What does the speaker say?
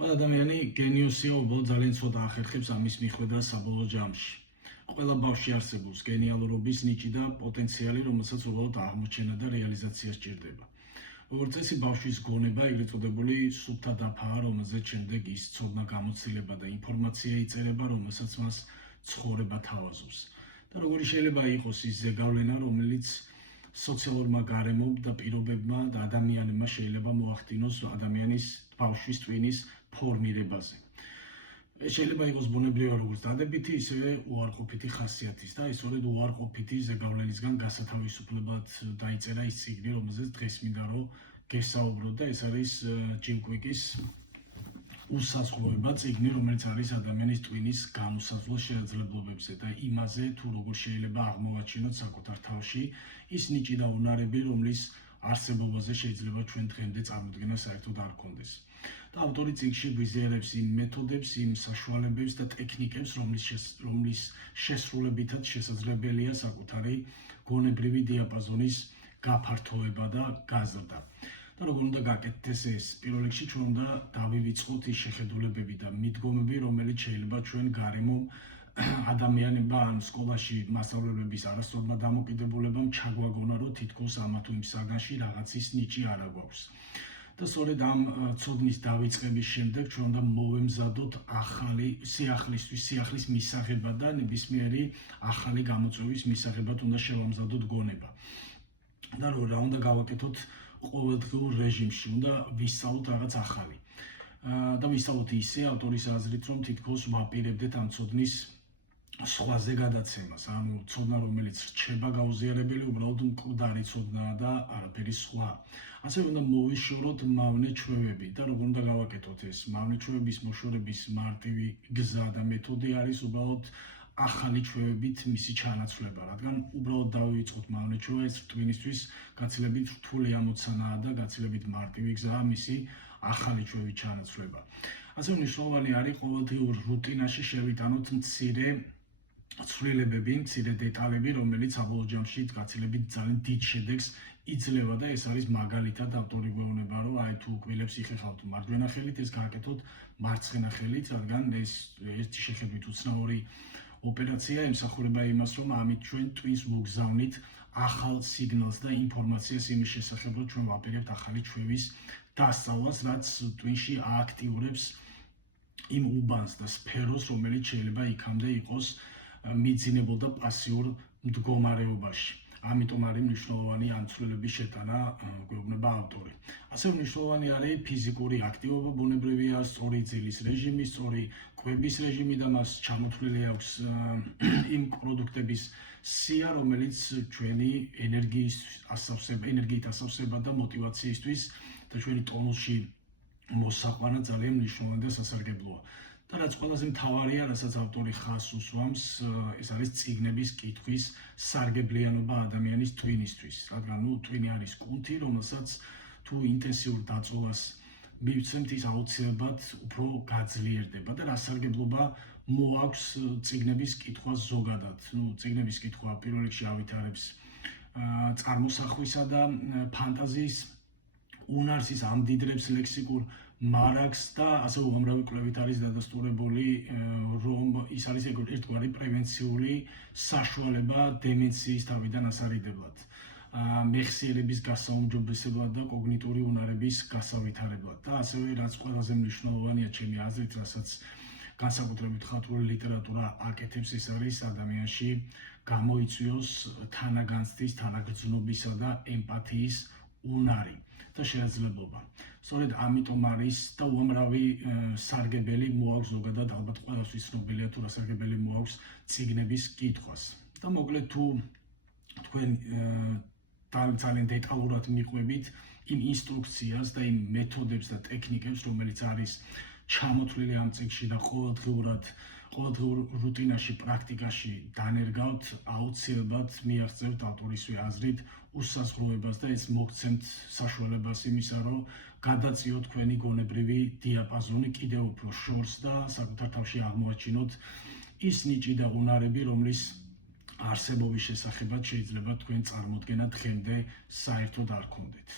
ყველა ადამიანი გენიოსია, უბრალოდ ძალიან ცოტა ახერხებს ამის მიხვედრას საბოლოო ჯამში. ყველა ბავშვში არსებობს გენიალურობის ნიჭი და პოტენციალი, რომელსაც უბრალოდ აღმოჩენა და რეალიზაცია სჭირდება. როგორც წესი, ბავშვის გონება, ეგრეთ წოდებული სუფთა დაფაა, რომელზეც შემდეგ ის ცოდნა გამოცდილება და ინფორმაცია იწერება, რომელსაც მას ცხოვრება თავაზობს. და როგორი შეიძლება იყოს ის ზეგავლენა, რომელიც სოციალურმა გარემომ და პირობებმა და ადამიანებმა შეიძლება მოახდინოს ადამიანის ბავშვის ტვინის ფორმირებაზე. ეს შეიძლება იყოს ბუნებრივი როგორც დადებითი, ისევე უარყოფითი ხასიათის და სწორედ უარყოფითი ზეგავლენისგან გასათავისუფლებლად დაიწერა ის წიგნი, რომელზეც დღეს მინდა რომ გესაუბროთ და ეს არის ჯიმ კუიკის უსაზღვროება წიგნი, რომელიც არის ადამიანის ტვინის განუსაზღვრო შესაძლებლობებზე და იმაზე, თუ როგორ შეიძლება აღმოვაჩინოთ საკუთარ თავში ის ნიჭი და უნარები, რომლის არსებობაზე შეიძლება ჩვენ დღემდე წარმოდგენა საერთოდ არ გქონდეს. და ავტორი წიგნში გვიზიარებს იმ მეთოდებს, იმ საშუალებებს და ტექნიკებს, რომლის შესრულებითაც შესაძლებელია საკუთარი გონებრივი დიაპაზონის გაფართოება და გაზრდა. და როგორ უნდა გაკეთდეს ეს? პირველ რიგში ჩვენ უნდა დავივიწყოთ ის შეხედულებები და მიდგომები, რომელიც შეიძლება ჩვენ გარემომ ადამიანებმა ან სკოლაში მასწავლებლების არასწორმა დამოკიდებულებამ ჩაგვაგონა, რომ თითქოს ამა თუ იმ საგანში რაღაცის ნიჭი არ აგვაქვს. და სწორედ ამ ცოდნის დავიწყების შემდეგ ჩვენ უნდა მოვემზადოთ ახალი სიახლის მისაღებად და ნებისმიერი ახალი გამოწვევის მისაღებად უნდა შევამზადოთ გონება. და რა უნდა გავაკეთოთ ყოველდღიურ რეჟიმში, უნდა ვისწავლოთ რაღაც ახალი. და ვისწავლოთ ისე ავტორის აზრით, რომ თითქოს ვაპირებდეთ ამ ცოდნის სხვაზე გადაცემას, ანუ ცოდნა, რომელიც რჩება გაუზიარებელი, უბრალოდ მკვდარი ცოდნაა და არაფერი სხვა. ასევე უნდა მოვიშოროთ მავნე ჩვევები და როგორ უნდა გავაკეთოთ ეს? მავნე ჩვევების მოშორების მარტივი გზა და მეთოდი არის უბრალოდ ახალი ჩვევებით მისი ჩანაცვლება, რადგან უბრალოდ დავივიწყოთ მავნე ჩვევა, ეს ტვინისთვის გაცილებით რთული ამოცანაა და გაცილებით მარტივი გზაა მისი ახალი ჩვევით ჩანაცვლება. ასევე მნიშვნელოვანი არის ყოველდღიურ რუტინაში შევიტანოთ მცირე ცვლილებები, მცირე დეტალები, რომელიც საბოლოო ჯამში გაცილებით ძალიან დიდ შედეგს იძლევა და ეს არის მაგალითად ავტორი გვეუბნება, რომ აი თუ კბილებს იხეხავთ მარჯვენა ხელით, ეს გააკეთოთ მარცხენა ხელით, რადგან ეს ერთი შეხედვით უცნაური ოპერაცია ემსახურება იმას, რომ ამით ჩვენ ტვინს მოგზავნით ახალ სიგნალს და ინფორმაციას იმის შესახებ, რომ ჩვენ ვაპირებთ ახალი ჩვევის დასწავლას, რაც ტვინში ააქტიურებს იმ უბანს და სფეროს, რომელიც შეიძლება იქამდე იყოს მიძინებულ და პასიურ მდგომარეობაში. ამიტომ არის მნიშვნელოვანი ამ ცვლილების შეტანა, გვეუბნება ავტორი. ასევე მნიშვნელოვანი არის ფიზიკური აქტივობა, ბუნებრივია, სწორი ძილის რეჟიმი, სწორი კვების რეჟიმი და მას ჩამოთვლილი აქვს იმ პროდუქტების სია, რომელიც ჩვენი ენერგიით ასავსება და მოტივაციისთვის და ჩვენი ტონუსში მოსაყვანა ძალიან მნიშვნელოვანი და სასარგებლოა. და რაც ყველაზე მთავარია, რასაც ავტორი ხაზს უსვამს, ეს არის წიგნების კითხვის სარგებლიანობა ადამიანის ტვინისთვის. რადგან ტვინი არის კუნთი, რომელსაც თუ ინტენსიურ დაწოლას მივცემთ, ის აუცილებლად უფრო გაძლიერდება და რა სარგებლობა მოაქვს წიგნების კითხვა ზოგადად. წიგნების კითხვა პირველ რიგში ავითარებს წარმოსახვისა და ფანტაზიის უნარს, ის ამდიდრებს ლექსიკურ მარაგს და ასე უამრავი კვლევით არის დადასტურებული, რომ ის არის ერთგვარი პრევენციული საშუალება დემენციის თავიდან ასარიდებლად, მეხსიერების გასაუმჯობესებლად და კოგნიტური უნარების გასავითარებლად და ასევე რაც ყველაზე მნიშვნელოვანია ჩემი აზრით, რასაც განსაკუთრებით ხალხური ლიტერატურა აკეთებს, ეს არის ადამიანში გამოიწვიოს თანაგანცდის, თანაგრძნობისა და ემპათიის უნარი და შესაძლებლობა. სწორედ ამიტომ არის და უამრავი სარგებელი მოაქვს ზოგადად, ალბათ ყველასთვის ცნობილია თუ რა სარგებელი მოაქვს წიგნების კითხვას. და მოკლედ თუ თქვენ ძალიან დეტალურად მიყვებით იმ ინსტრუქციას და იმ მეთოდებს და ტექნიკებს, რომელიც არის ჩამოთვლილი ამ წიგნში და ყოველდღიურ რუტინაში, პრაქტიკაში დანერგავთ, აუცილებლად მიაღწევთ ავტორისვე აზრით უსაზღვროებას და ეს მოგცემთ საშუალებას იმისა, რომ გადაწიოთ თქვენი გონებრივი დიაპაზონი კიდევ უფრო შორს და საკუთარ თავში აღმოაჩინოთ ის ნიჭი და უნარები, რომლის არსებობის შესახებაც შეიძლება თქვენ წარმოდგენა დღემდე საერთოდ არ გქონდეთ.